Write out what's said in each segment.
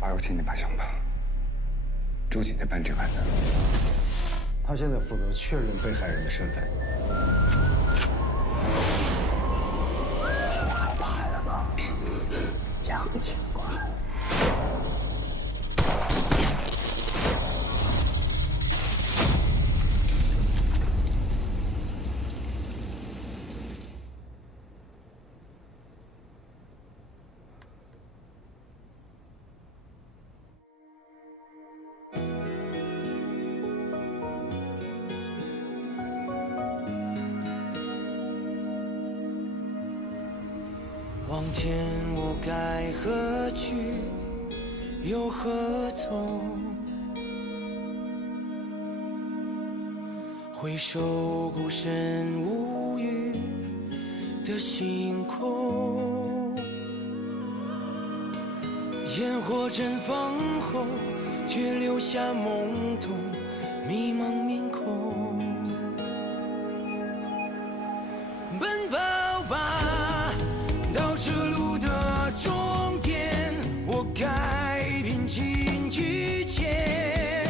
18号前那把枪吧。周瑾在办这个案子，他现在负责确认被害人的身份。害怕了吗？讲情况。 往前我该何去，又何从？回首孤身无语的星空，烟火绽放后，却留下懵懂迷茫面孔。奔跑吧！ 到这路的终点，我该平静遇见；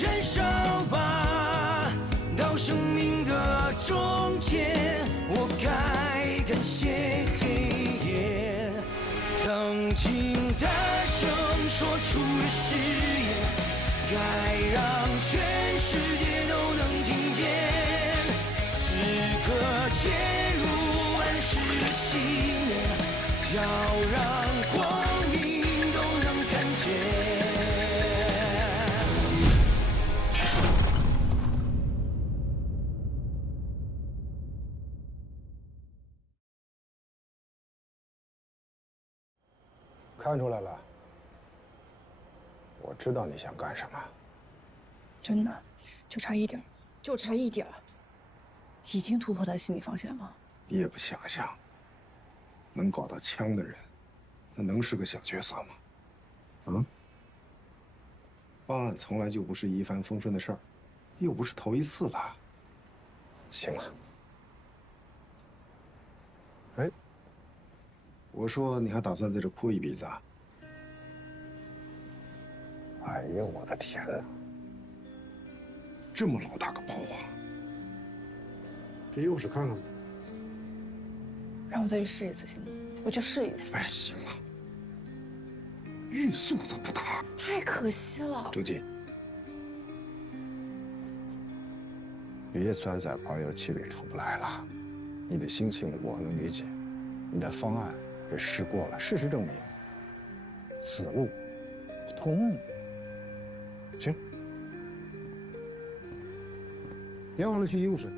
燃烧吧，到生命的终结，我该感谢黑夜。曾经大声说出的誓言，该让全世界都能听见。此刻介入暗示的信念。 要让光明都能看见。看出来了，我知道你想干什么。真的，就差一点，就差一点，已经突破他心理防线了。你也不想想。 能搞到枪的人，那能是个小角色吗？啊？办案从来就不是一帆风顺的事儿，又不是头一次了。行了。哎，我说你还打算在这哭一鼻子啊？哎呦我的天哪！这么老大个包啊！给钥匙看看。 让我再去试一次行吗？我就试一次。哎，行了，运素子不大，太可惜了。周瑾，别钻在保有期里出不来了。你的心情我能理解，你的方案也试过了，事实证明，此路不通。行，别忘了去医务室。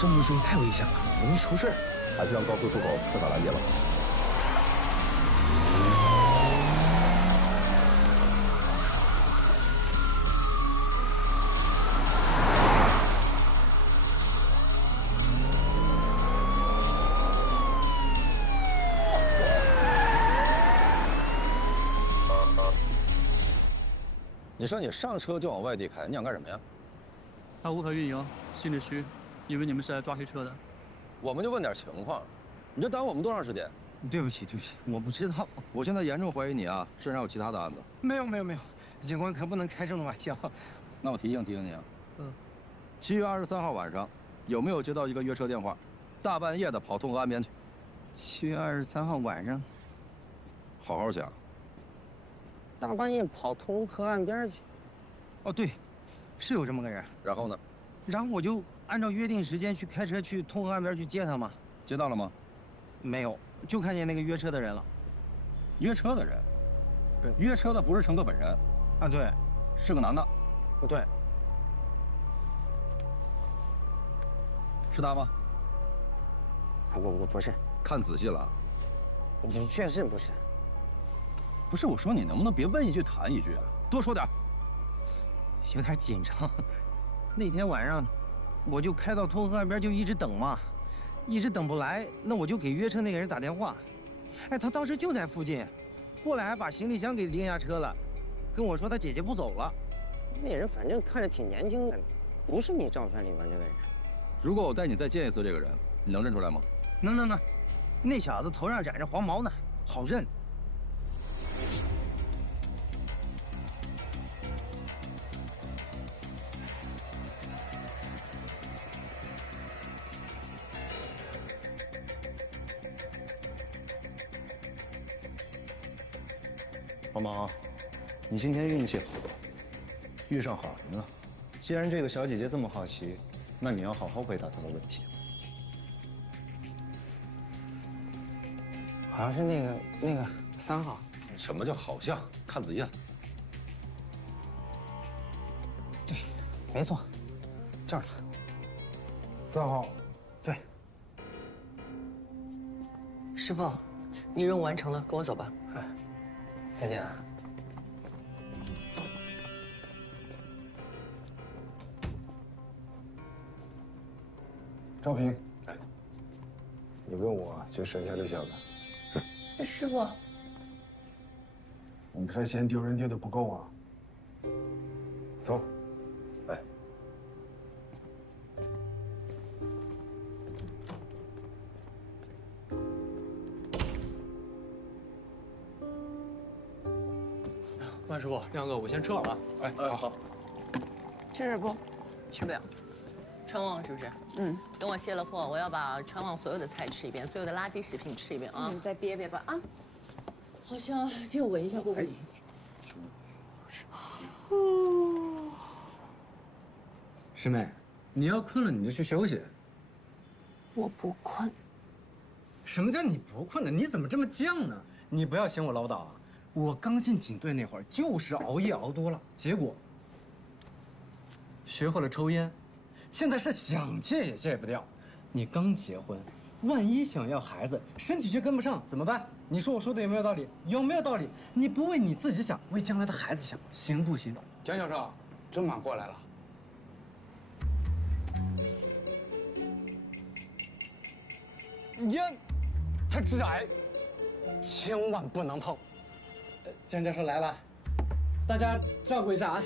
这么一追太危险了，容易出事儿。还是让高速出口设法拦截吧。你说你上车就往外地开，你想干什么呀？他无法运营，心里虚，以为你们是来抓黑车的。我们就问点情况，你这耽误我们多长时间？对不起，对不起，我不知道。我现在严重怀疑你啊，身上有其他的案子。没有，警官可不能开这种玩笑。那我提醒你啊，7月23号晚上，有没有接到一个约车电话？大半夜的跑通河岸边去。 7月23号晚上，好好想。大半夜跑通河岸边去。哦，对，是有这么个人。然后呢？然后我就按照约定时间去开车去通河岸边去接他嘛。接到了吗？没有，就看见那个约车的人了。约车的人？对，约车的不是乘客本人。啊，对，是个男的。对。是他吗？我不是。 看仔细了，确实不是。不是我说你能不能别问一句谈一句啊？多说点。有点紧张。那天晚上，我就开到通河岸边就一直等嘛，一直等不来，那我就给约车那个人打电话。哎，他当时就在附近，过来还把行李箱给拎下车了，跟我说他姐姐不走了。那人反正看着挺年轻的，不是你照片里边那个人。如果我带你再见一次这个人，你能认出来吗？能，那小子头上染着黄毛呢，好认。黄毛，你今天运气好，遇上好人了。既然这个小姐姐这么好奇，那你要好好回答她的问题。好像是那个3号。什么叫好像？看仔细了。对，没错，就是他。3号。对。师傅，你任务完成了，跟我走吧。再见啊。赵平，你问我就剩下这小子。师傅，你还嫌丢人丢的不够啊？走。来。万师傅，亮哥，我先撤了啊。哎，好。吃点不？吃不了。川旺是不是？嗯。等我卸了货，我要把川旺所有的菜吃一遍，所有的垃圾食品吃一遍啊。你再憋憋吧啊。好香，借我闻一下过不？师妹，你要困了你就去休息。我不困。什么叫你不困呢？你怎么这么犟呢？你不要嫌我唠叨啊！我刚进警队那会儿就是熬夜熬多了，结果学会了抽烟，现在是想戒也戒不掉。你刚结婚，万一想要孩子，身体却跟不上，怎么办？你说我说的有没有道理？有没有道理？你不为你自己想，为将来的孩子想，行不行？蒋教授，准马过来了。烟，它致癌，千万不能碰。江教授来了，大家照顾一下啊！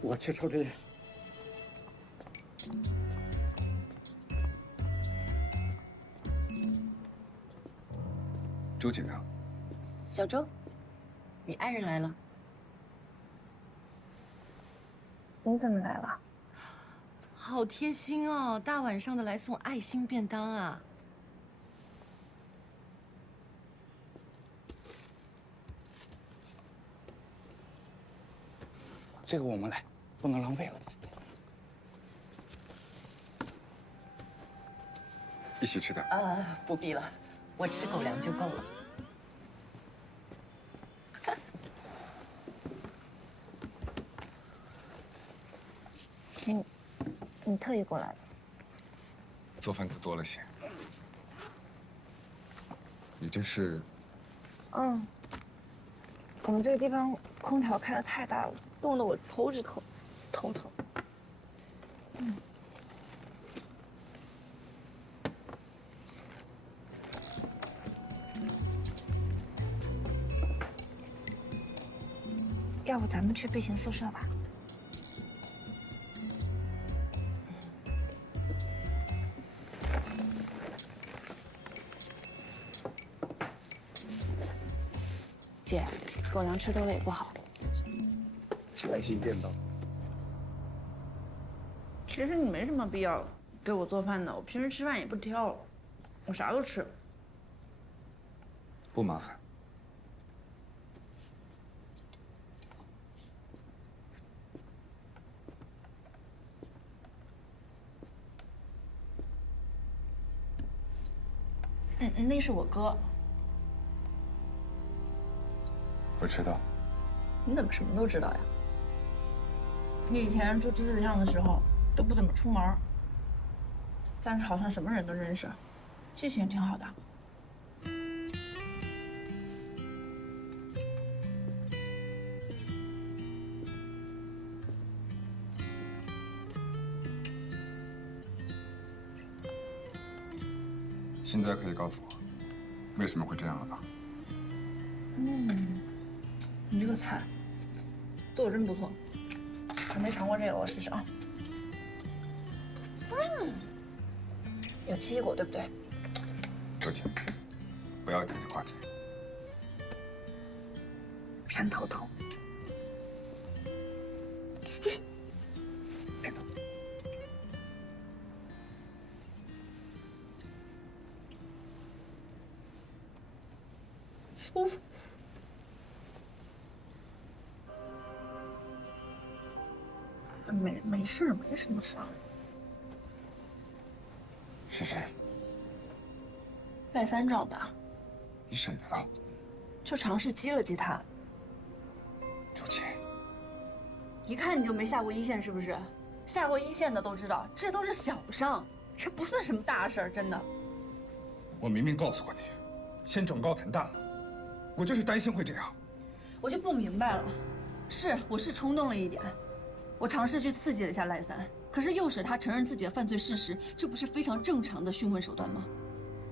我去抽支烟。周警长，小周，你爱人来了。你怎么来了？好贴心哦，大晚上的来送爱心便当啊！这个我们来，不能浪费了。一起吃点。不必了，我吃狗粮就够了。你特意过来的？做饭可多了些。你这是？嗯。我们这个地方空调开的太大了，冻得我头直疼，头疼。要不咱们去 B 型宿舍吧？姐，狗粮吃多了也不好。爱心便当。其实你没什么必要给我做饭的，我平时吃饭也不挑，我啥都吃。不麻烦。那是我哥。我知道。你怎么什么都知道呀？你以前住金子巷的时候都不怎么出门，但是好像什么人都认识，记性挺好的。现在可以告诉我，为什么会这样了吧？你这个菜做的真不错，我没尝过这个，我试试啊。有奇异果对不对？周姐，不要点这话题。偏头痛。偏头痛。没事，没什么事。是谁？赖三找的，你审他了？就尝试激了激他。周姐，一看你就没下过一线，是不是？下过一线的都知道，这都是小伤，这不算什么大事儿，真的。我明明告诉过你，先转高谈大了，我就是担心会这样。我就不明白了，我是冲动了一点，我尝试去刺激了一下赖三，可是诱使他承认自己的犯罪事实，这不是非常正常的讯问手段吗？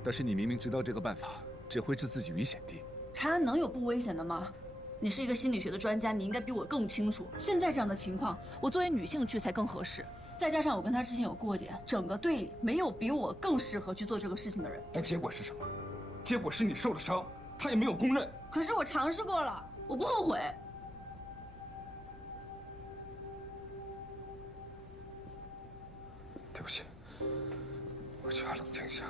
但是你明明知道这个办法只会置自己于险地，查案能有不危险的吗？你是一个心理学的专家，你应该比我更清楚。现在这样的情况，我作为女性去才更合适。再加上我跟他之前有过节，整个队里没有比我更适合去做这个事情的人。但结果是什么？结果是你受了伤，他也没有公认。可是我尝试过了，我不后悔。对不起，我需要冷静一下。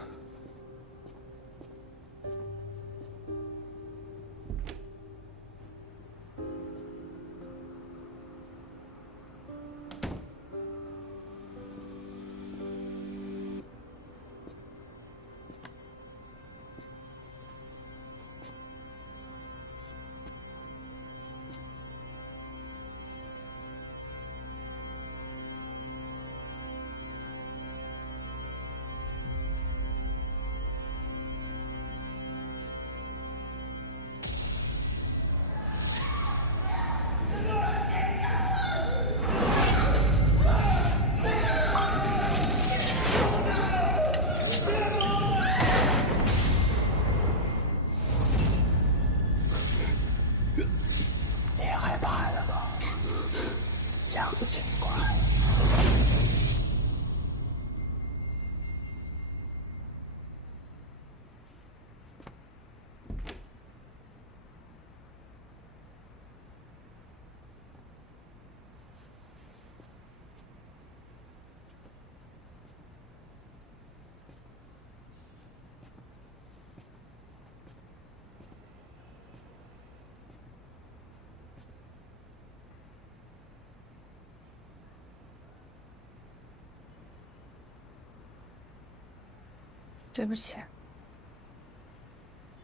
对不起，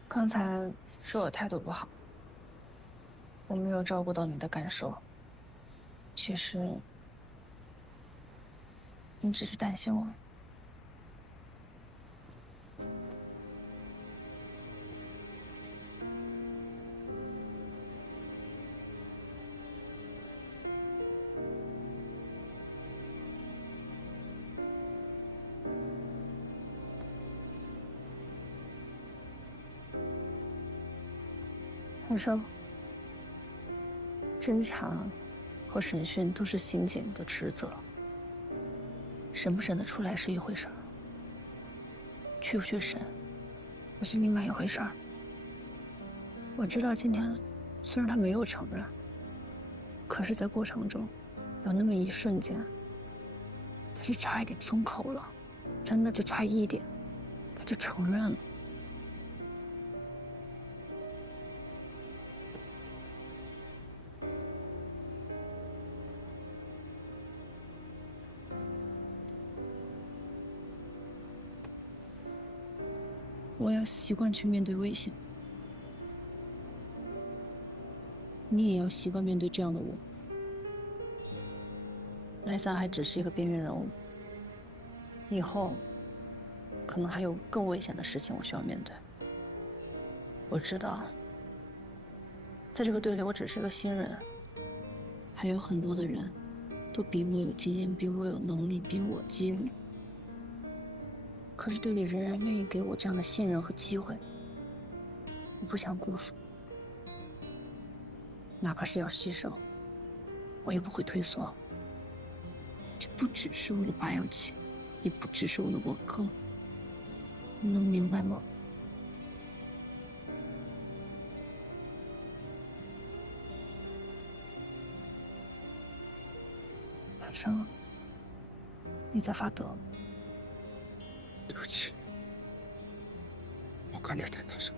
刚才是我态度不好，我没有照顾到你的感受。其实，你只是担心我。医生，侦查和审讯都是刑警的职责，审不审得出来是一回事儿，去不去审，那是另外一回事儿。我知道今天虽然他没有承认，可是在过程中有那么一瞬间，他是差一点松口了，真的就差一点，他就承认了。我要习惯去面对危险，你也要习惯面对这样的我。赖三还只是一个边缘人物，以后可能还有更危险的事情我需要面对。我知道，在这个队里我只是个新人，还有很多的人都比我有经验，比我有能力，比我机灵。可是队里仍然愿意给我这样的信任和机会，我不想辜负，哪怕是要牺牲，我也不会退缩。这不只是为了拔油器，也不只是为了我哥，你能明白吗？晚上你在发抖。对不起，我刚才太大声。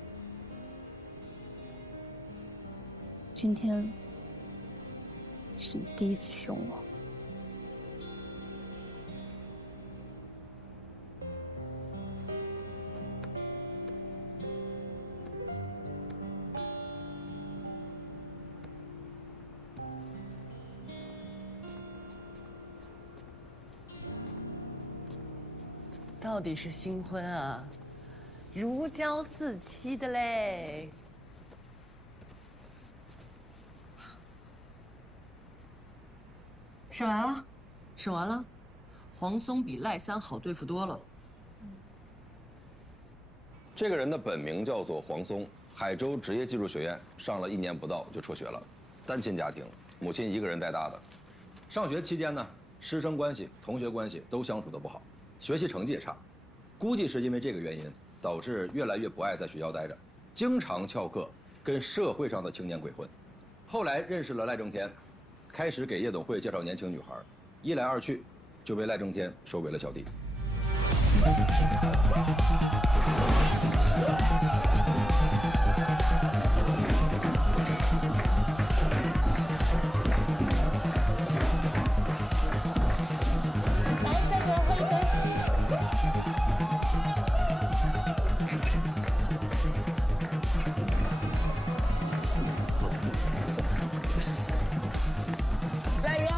今天是你第一次凶我。到底是新婚啊，如胶似漆的嘞。审完了，审完了。黄松比赖三好对付多了。这个人的本名叫做黄松，海州职业技术学院上了1年不到就辍学了，单亲家庭，母亲一个人带大的。上学期间呢，师生关系、同学关系都相处得不好，学习成绩也差。估计是因为这个原因，导致越来越不爱在学校待着，经常翘课，跟社会上的青年鬼混。后来认识了赖正天，开始给夜总会介绍年轻女孩，一来二去，就被赖正天收为了小弟。来，帅哥，喝一杯。赖哥，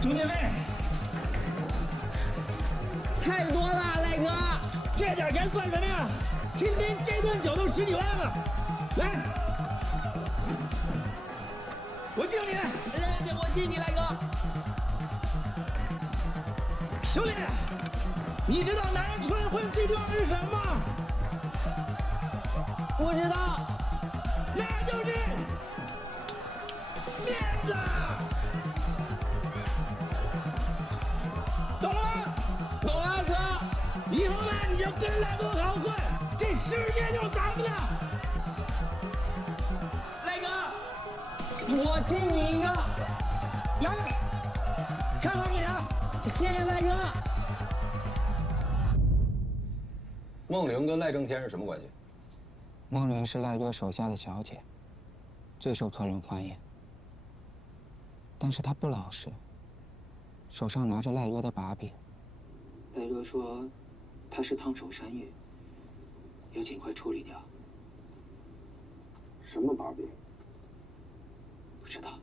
中介费太多了，赖哥。这点钱算什么呀？今天这顿酒都10几万了，来，我敬你。我敬你，赖哥。兄弟，你知道男人出来混最重要的是什么吗？不知道。那就是面子，懂了吗？懂了，哥。以后呢，你就跟赖哥好好混，这世界就是咱们的。赖哥，我敬你一个。来，看好你啊！谢谢赖哥。孟玲跟赖正天是什么关系？孟玲是赖哥手下的小姐，最受客人欢迎。但是她不老实，手上拿着赖哥的把柄。赖哥说，他是烫手山芋，要尽快处理掉。什么把柄？不知道。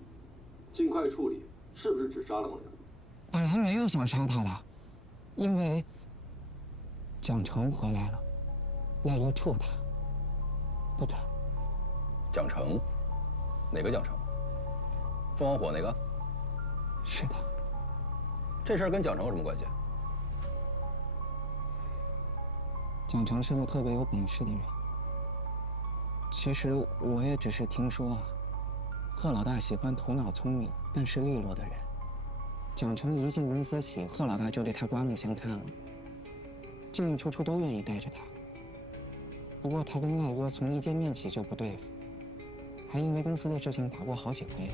尽快处理，是不是只杀了孟玲？本来没有想杀他的，因为蒋成回来了，赖哥处他，不对。蒋成？哪个蒋成？凤凰火那个？是的。这事儿跟蒋成有什么关系？蒋成是个特别有本事的人。其实我也只是听说啊，贺老大喜欢头脑聪明、办事利落的人。蒋成一进公司起，贺老大就对他刮目相看了，进进出出都愿意带着他。不过他跟赖哥从一见面起就不对付，还因为公司的事情打过好几回。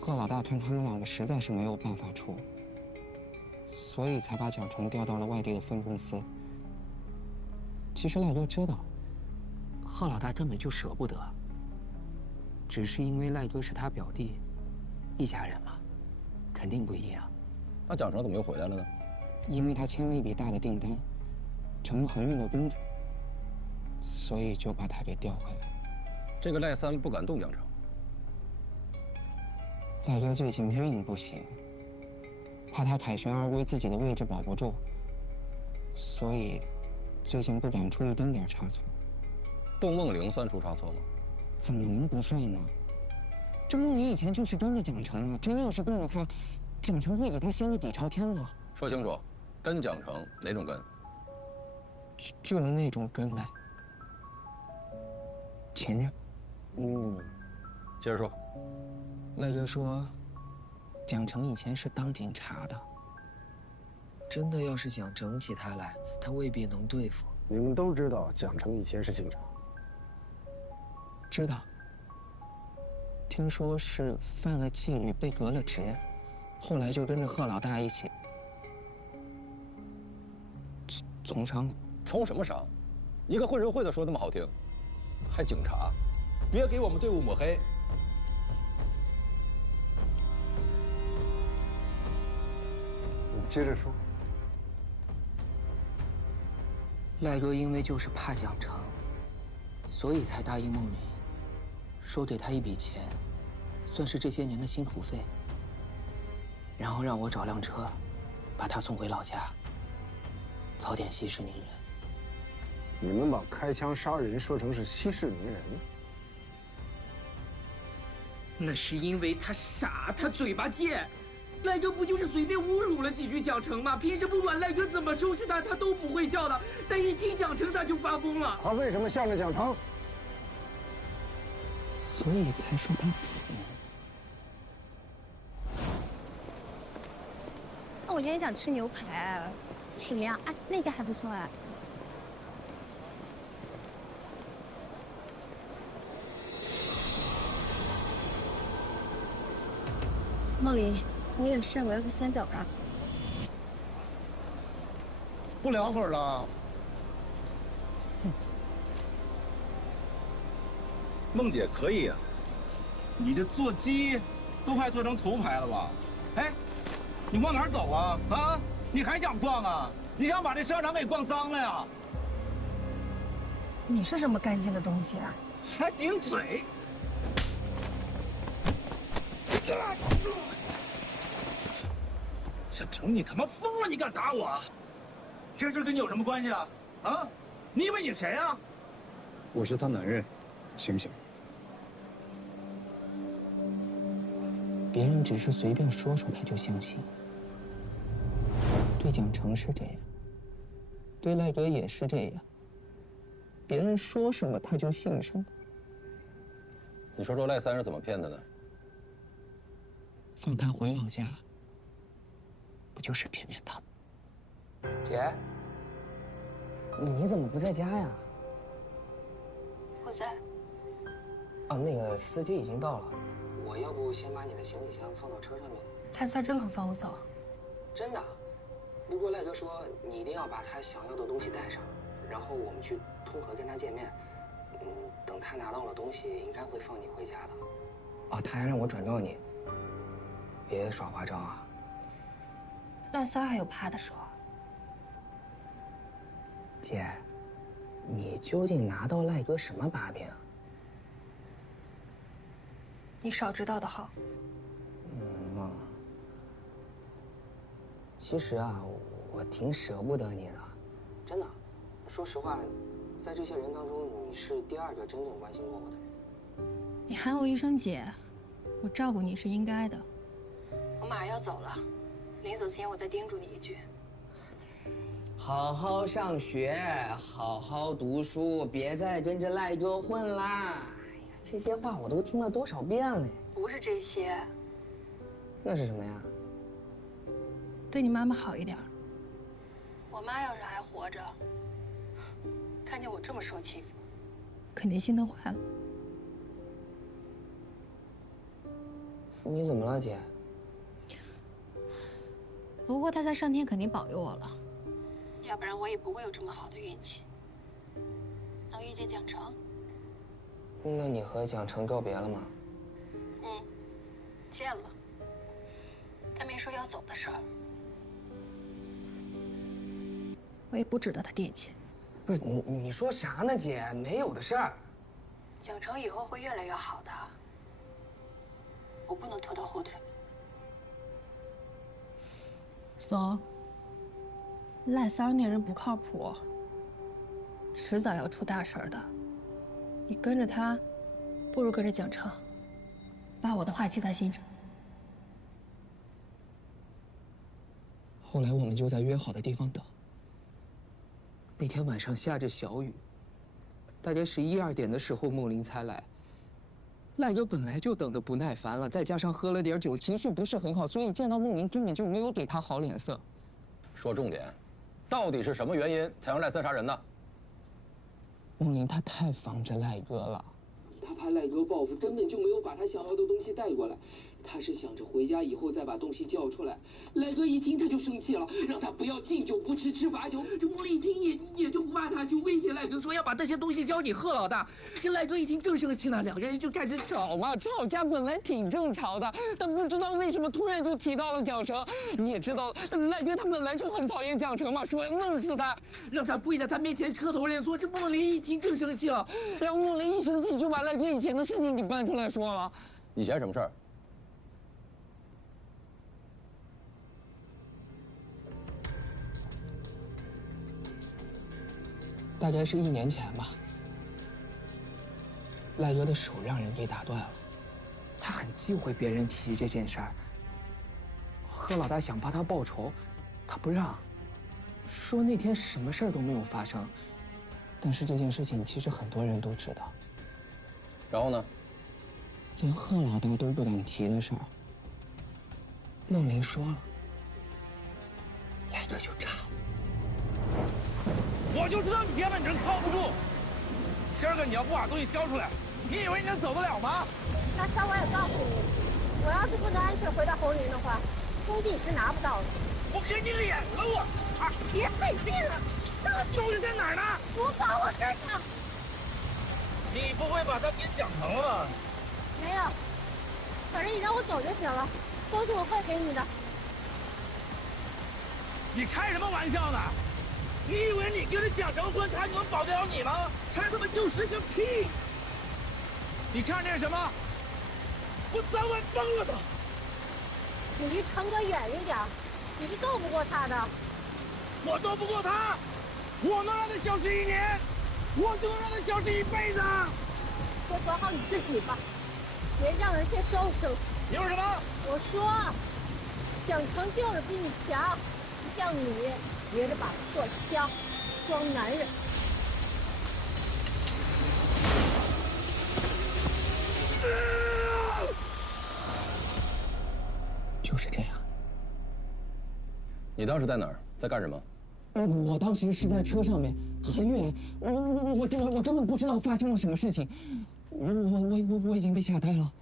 贺老大看他们两个实在是没有办法处，所以才把蒋成调到了外地的分公司。其实赖哥知道，贺老大根本就舍不得，只是因为赖哥是他表弟，一家人嘛，肯定不一样。那蒋成怎么又回来了呢？因为他签了一笔大的订单，成了恒运的公主，所以就把他给调回来。这个赖三不敢动蒋成。赖哥最近运不行，怕他凯旋而归，自己的位置保不住，所以最近不敢出一丁点差错。动孟玲算出差错吗？怎么能不算呢？这孟玲以前就是跟着蒋成啊，真要是动了他，蒋成会给他心里底朝天了。说清楚，跟蒋成哪种跟？就是那种跟呗。前任。接着说。赖哥说，蒋成以前是当警察的。真的要是想整起他来，他未必能对付。你们都知道蒋成以前是警察。知道。听说是犯了纪律被革了职，后来就跟着贺老大一起从商。从什么商？一个混社会的说那么好听，还警察？别给我们队伍抹黑。你接着说。赖哥因为就是怕蒋成，所以才答应孟林，说给他一笔钱，算是这些年的辛苦费，然后让我找辆车，把他送回老家，早点息事宁人。你们把开枪杀人说成是息事宁人？那是因为他傻，他嘴巴贱。赖哥不就是随便侮辱了几句蒋成吗？平时不管赖哥怎么收拾他，他都不会叫的。但一听蒋成，他就发疯了。他为什么向着蒋成？所以才说他蠢。那我今天想吃牛排，怎么样？哎，那家还不错哎。梦玲，你有事，我要不先走了。不聊会儿了。梦姐可以啊，你这座机都快做成头牌了吧？哎，你往哪儿走啊？啊，你还想逛啊？你想把这商场给逛脏了呀？你是什么干净的东西啊？还顶嘴！蒋成，你他妈疯了！你敢打我？这事跟你有什么关系啊？啊？你以为你谁啊？我是他男人，行不行？别人只是随便说说他就相信。对蒋成是这样，对赖哥也是这样。别人说什么他就信什么。你说赖三是怎么骗他的？放他回老家，不就是骗他吗？姐，你怎么不在家呀？我在。啊，那个司机已经到了，我要不先把你的行李箱放到车上面？赖三真肯放我走？真的。不过赖哥说你一定要把他想要的东西带上，然后我们去通河跟他见面。等他拿到了东西，应该会放你回家的。哦，他还让我转告你，别耍花招啊。赖三还有怕的说？姐，你究竟拿到赖哥什么把柄？你少知道的好。其实啊，我挺舍不得你的，真的。说实话，在这些人当中，你是第二个真正关心过我的人。你喊我一声姐，我照顾你是应该的。我马上要走了，临走前我再叮嘱你一句：好好上学，好好读书，别再跟着赖哥混啦！哎呀，这些话我都听了多少遍了。不是这些，那是什么呀？对你妈妈好一点。我妈要是还活着，看见我这么受欺负，肯定心疼坏了。你怎么了，姐？不过她在上天肯定保佑我了，要不然我也不会有这么好的运气，能遇见蒋成。那你和蒋成告别了吗？见了，但没说要走的事儿。我也不值得他惦记。不是你说啥呢，姐？没有的事儿。蒋成以后会越来越好的，我不能拖他后腿。松，赖三那人不靠谱，迟早要出大事的。你跟着他，不如跟着蒋成，把我的话记在心上。后来我们就在约好的地方等。那天晚上下着小雨，大概11、12点的时候，梦玲才来。赖哥本来就等得不耐烦了，再加上喝了点酒，情绪不是很好，所以见到梦玲根本就没有给他好脸色。说重点，到底是什么原因才让赖三杀人呢？梦玲她太防着赖哥了，他怕赖哥报复，根本就没有把他想要的东西带过来。他是想着回家以后再把东西交出来。赖哥一听他就生气了，让他不要敬酒不吃吃罚酒。这梦玲一听也就不怕他，就威胁赖哥说要把这些东西交给贺老大。这赖哥一听更生气了，两个人就开始吵嘛。吵架本来挺正常的，但不知道为什么突然就提到了蒋成。你也知道，赖哥他本来就很讨厌蒋成嘛，说要弄死他，让他跪在他面前磕头认错。这梦玲一听更生气了，然后梦玲一生气就把赖哥以前的事情给搬出来说了。以前什么事儿？大概是1年前吧，赖哥的手让人给打断了，他很忌讳别人提这件事儿。贺老大想帮他报仇，他不让，说那天什么事儿都没有发生。但是这件事情其实很多人都知道。然后呢？连贺老大都不敢提的事儿，梦玲说了，赖哥就炸了。我就知道你爹们人靠不住。今儿个你要不把东西交出来，你以为你能走得了吗？那三我也告诉你，我要是不能安全回到红林的话，东西你是拿不到的。我给你脸了我！啊！别费劲了，东西在哪儿呢？我把我身上。你不会把它给讲成了吧？没有，反正你让我走就行了，东西我会给你的。你开什么玩笑呢？你以为你跟着蒋成婚，他能保得了你吗？他他妈就是个屁！你看这是什么？我早晚崩了都！你离成哥远一点，你是斗不过他的。我斗不过他，我能让他消失1年，我就能让他消失1辈子。先管好你自己吧，别让人先收拾。你说什么？我说，蒋成就是比你强，不像你。别着把破枪装男人。就是这样。你当时在哪儿？在干什么？我当时是在车上面，很远，我根本不知道发生了什么事情，我已经被吓呆了。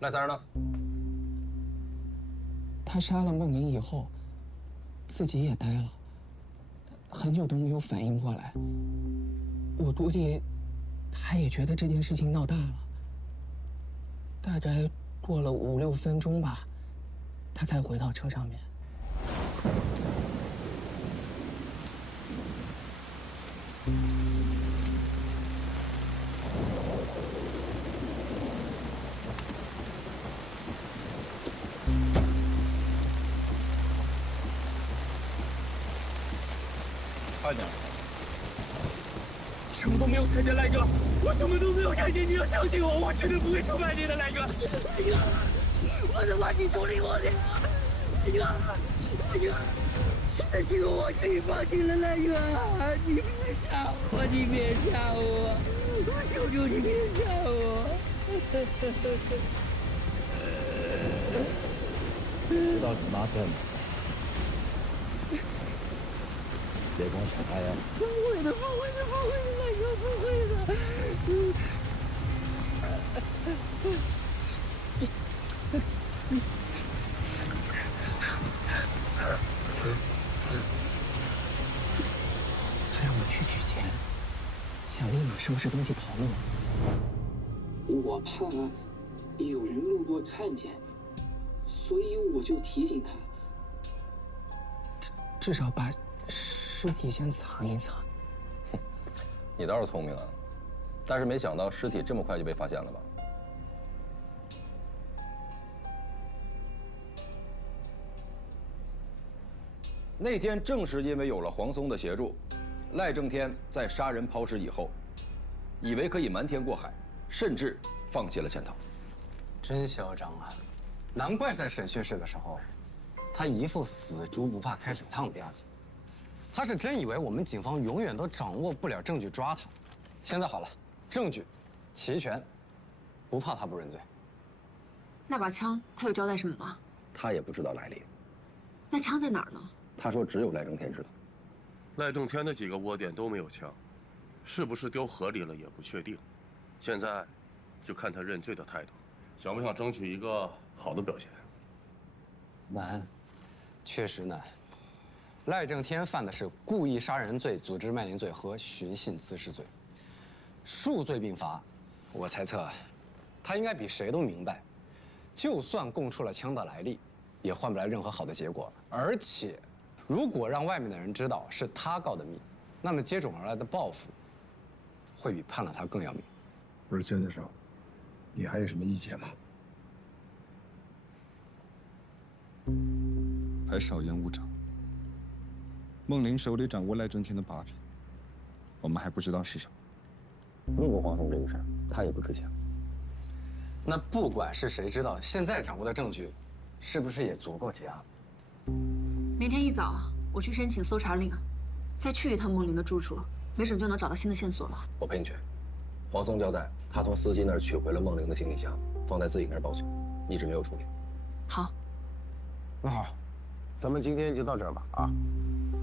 赖三儿呢？他杀了梦玲以后，自己也呆了。很久都没有反应过来，我估计他也觉得这件事情闹大了。大概过了5、6分钟吧，他才回到车上面。快点！什么都没有看见，赖哥，我什么都没有看见，你要相信我，我绝对不会出卖你的，赖哥。赖哥，我的妈，你处理我的，赖哥，赖哥，现在只有我可以帮你了，赖哥，你别杀我，你别杀我，我求求你别杀我。知道你妈在哪？别跟我扯开呀！不会的，不会的，不会的，赖哥，不会的。他让我去取钱，想立马收拾东西跑路。我怕有人路过看见，所以我就提醒他。至少把尸体先藏一藏。你倒是聪明啊，但是没想到尸体这么快就被发现了吧？那天正是因为有了黄松的协助，赖正天在杀人抛尸以后，以为可以瞒天过海，甚至放弃了潜逃。真嚣张啊！难怪在审讯室的时候，他一副死猪不怕开水烫的样子。他是真以为我们警方永远都掌握不了证据抓他。现在好了，证据齐全，不怕他不认罪。那把枪他有交代什么吗？他也不知道来历。那枪在哪儿呢？他说只有赖正天知道。赖正天的几个窝点都没有枪，是不是丢河里了也不确定。现在就看他认罪的态度，想不想争取一个好的表现？难，确实难。赖正天犯的是故意杀人罪、组织卖淫罪和寻衅滋事罪，数罪并罚。我猜测，他应该比谁都明白，就算供出了枪的来历，也换不来任何好的结果。而且，如果让外面的人知道是他告的密，那么接踵而来的报复，会比判了他更要命。不是江先生，你还有什么意见吗？还少言勿长。孟玲手里掌握赖正天的把柄，我们还不知道是什么。问过黄松这个事儿，他也不知情。那不管是谁知道，现在掌握的证据，是不是也足够结案？明天一早我去申请搜查令，再去一趟孟玲的住处，没准就能找到新的线索了。我陪你去。黄松交代，他从司机那儿取回了孟玲的行李箱，放在自己那儿保存，一直没有处理。好。那好，咱们今天就到这儿吧啊！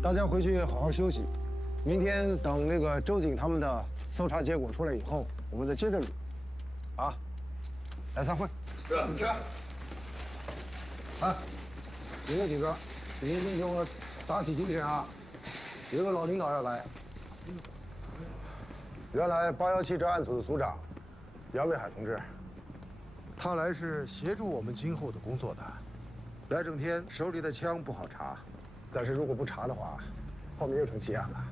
大家回去好好休息，明天等那个周警他们的搜查结果出来以后，我们再接着捋。啊，来散会。是。啊，你们几个，明天给我打起精神啊！有个老领导要来。原来817专案组的组长杨卫海同志，他来是协助我们今后的工作的。赖正天手里的枪不好查，但是如果不查的话，后面又成奇案了。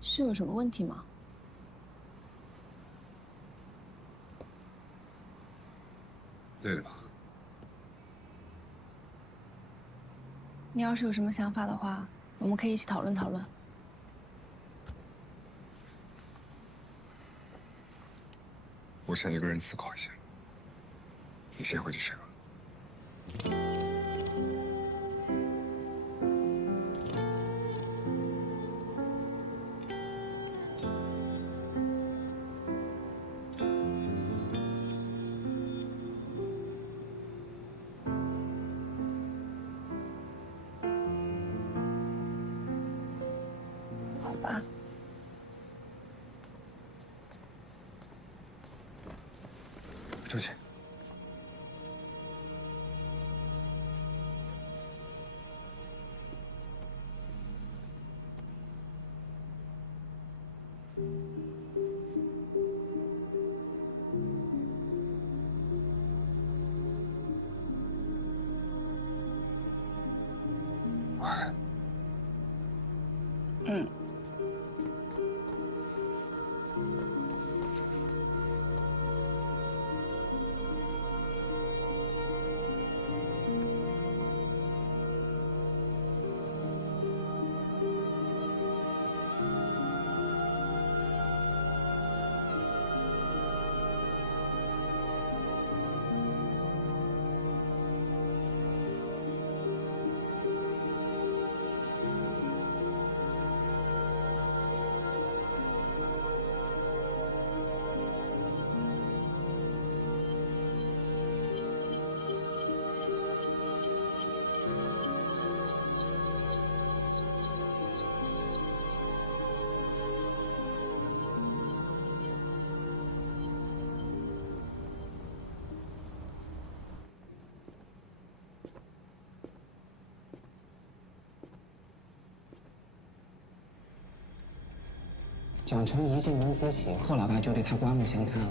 是有什么问题吗？累了吧？你要是有什么想法的话，我们可以一起讨论讨论。我想一个人思考一下。你先回去睡吧。好吧。周姐。晚安。嗯。蒋成一进公司起，贺老大就对他刮目相看了。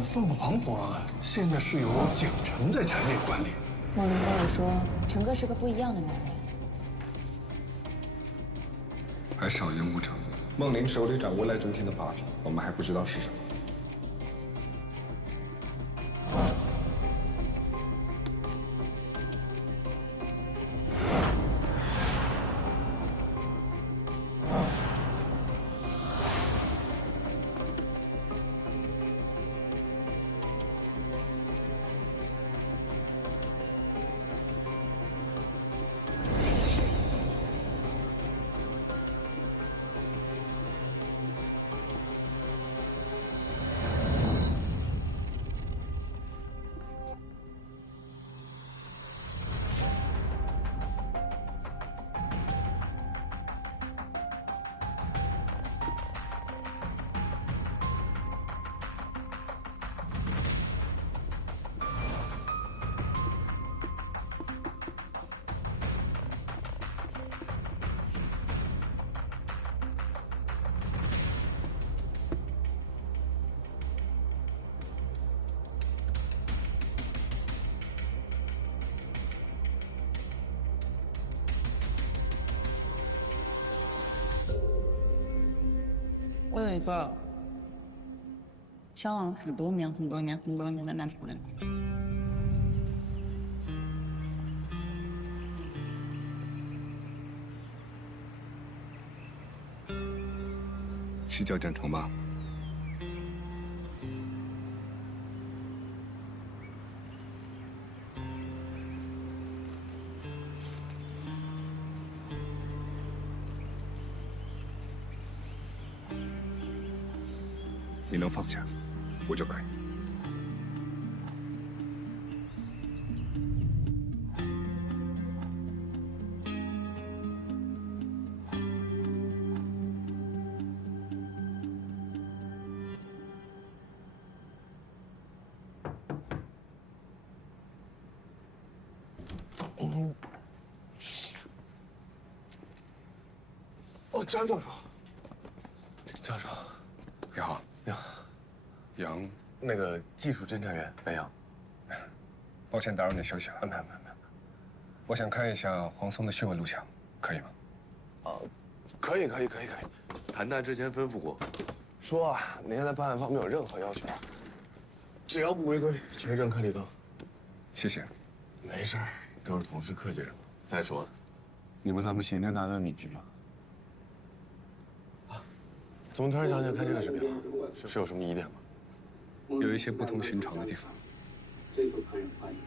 凤凰防火现在是由蒋成在全面管理。梦玲跟我说，成哥是个不一样的男人。还少言无证。梦玲手里掌握赖中天的把柄，我们还不知道是什么。 我有一个交往很多年的男朋友，是叫蒋成吧？你能放下，我就可以。哦，张教授，教授，你好。 杨，那个技术侦查员白杨，抱歉打扰你休息了。没有。我想看一下黄松的讯问录像，可以吗？可以。谭大之前吩咐过，说啊，您在办案方面有任何要求，只要不违规，全程开绿灯。谢谢。没事儿，都是同事客气着呢。再说，你们咱们刑侦大队女局吗？怎么突然想起来看这个视频了？是有什么疑点吗？ 有一些不同寻常的地方。最受客人欢迎，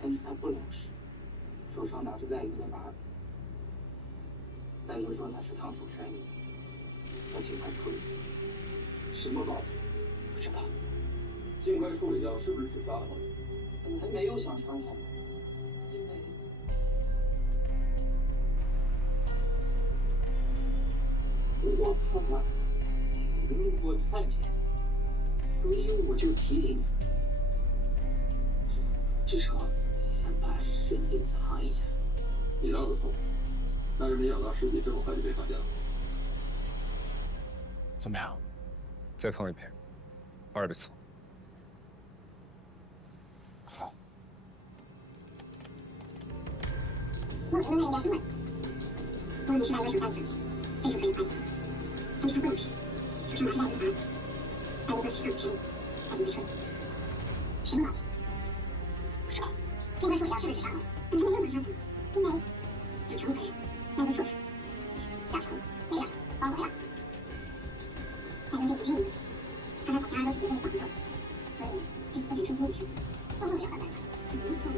但是他不老实，手上拿着赖哥的把柄。赖哥说他是烫手山芋，要尽快处理。什么把柄？不知道。尽快处理掉是不是指杀了吗？本来没有想杀他的，因为我怕你路过看见。 所以我就提醒你，至少想把尸体藏一下。你让的错，但是没想到尸体这么快就被发现了。怎么样？再放一遍，2的错。好。目前的卖家根本都是赖哥手下的产品，这是可以发现的。但是他不老实，手上拿着赖哥的把柄。 赖哥说是烫手山芋，他就没处理。什么把柄？不知道。尽快处理掉是不是指杀了？但他没有想杀他，因为蒋成回来，赖哥说是蒋成那个包回来。赖哥这几个运气，他还跑向2楼自己被绑住，所以这次不敢吹低一成，到后也要办办。怎么能算？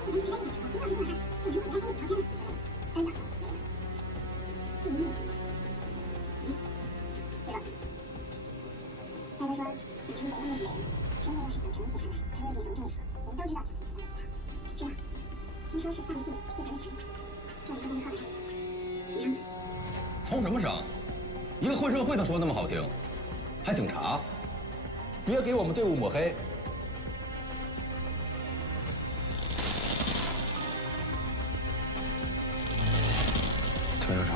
这以前只跟蒋成，真要是问他，蒋成给他心里条件呢？3两没了，就那个急，对吧？ 赖哥说，蒋成结婚那几年，真的要是想整起他来，他未必能对付。我们都知道蒋成喜欢其他，知道？听说是放进地盘的墙，后来就跟他耗在一起，几张。从什么伤？一个混社会的说那么好听，还警察？别给我们队伍抹黑。陈教授，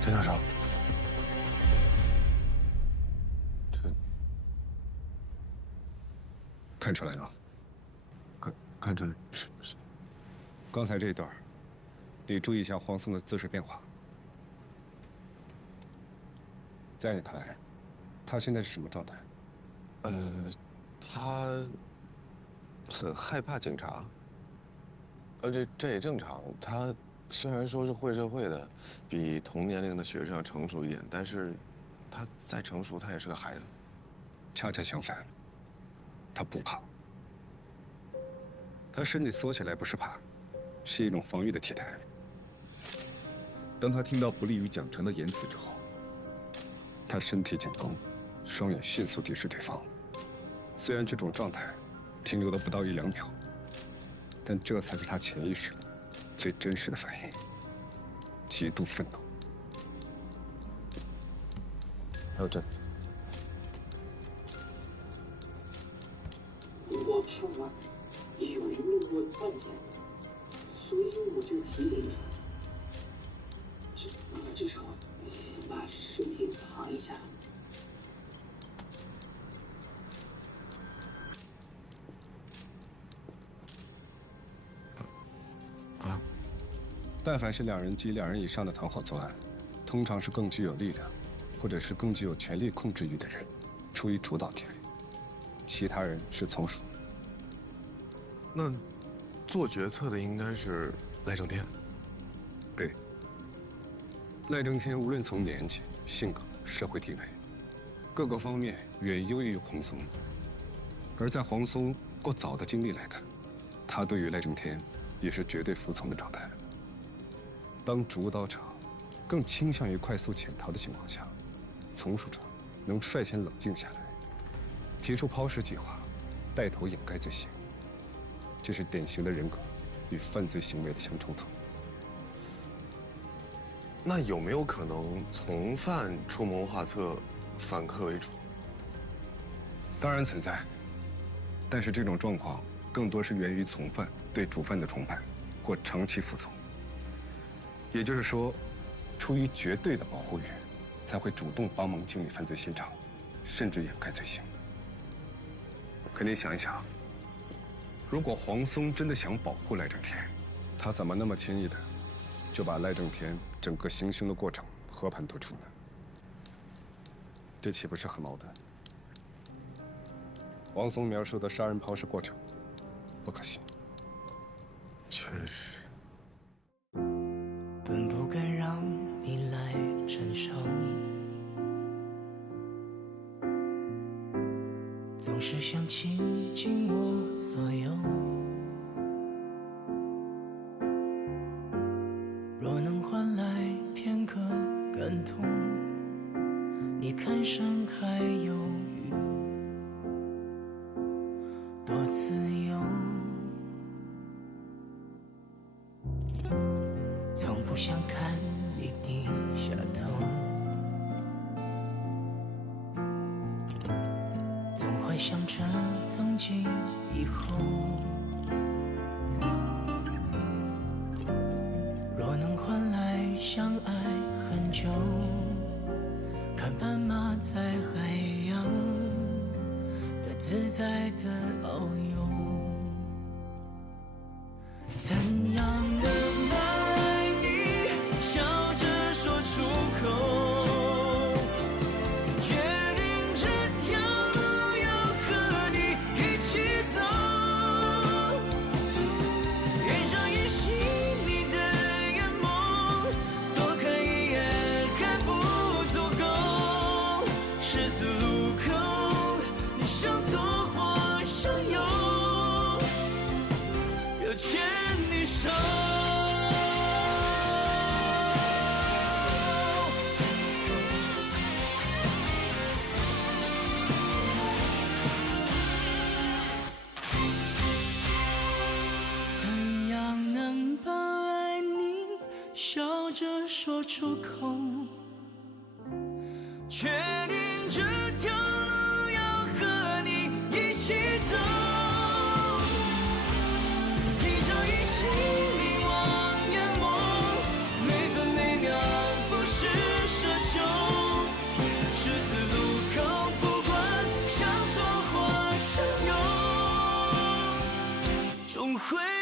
陈教授，看出来了？看出来是。刚才这一段，得注意一下黄松的姿势变化。在你看来，他现在是什么状态？他很害怕警察。这也正常。他虽然说是会社会的，比同年龄的学生要成熟一点，但是他再成熟，他也是个孩子。恰恰相反，他不怕。他身体缩起来不是怕，是一种防御的体态。当他听到不利于蒋成的言辞之后，他身体紧绷，双眼迅速敌视对方。虽然这种状态停留了不到1-2秒，但这才是他潜意识里最真实的反应，极度愤怒。还有这。我怕有人路过看见，所以我就提醒他。至少先把尸体藏一下。但凡是2人及2人以上的团伙作案，通常是更具有力量，或者是更具有权力控制欲的人，处于主导地位，其他人是从属。那做决策的应该是赖正天。对。赖正天无论从年纪、性格、社会地位，各个方面远优于黄松。而在黄松过早的经历来看，他对于赖正天也是绝对服从的状态。当主导者更倾向于快速潜逃的情况下，从属者能率先冷静下来，提出抛尸计划，带头掩盖罪行。这是典型的人格与犯罪行为的相冲突。那有没有可能从犯出谋划策，反客为主？当然存在，但是这种状况更多是源于从犯对主犯的崇拜或长期服从。也就是说，出于绝对的保护欲，才会主动帮忙清理犯罪现场，甚至掩盖罪行。可你想一想，如果黄松真的想保护赖正天，他怎么那么轻易的就把赖正天整个行凶的过程和盘托出呢？这岂不是很矛盾？黄松描述的杀人抛尸过程不可信。确实。本不该让你来承受，总是想倾尽我所有。若能换来片刻感动，你看山海有雨，多自由。从不想看你低下头，总会想着从今以后。若能换来相爱很久，看斑马在海洋的自在的遨游，怎样的爱你，笑着说出口，决定这条路要和你一起走，愿上一息你的眼眸，多看一眼还不足够，十字路口你向左或向右，要牵你手。怎样能把爱你笑着说出口，确定这条路要和你一起走，一朝一夕凝望眼眸，每分每秒不是奢求，十字路口不管向左或向右，会。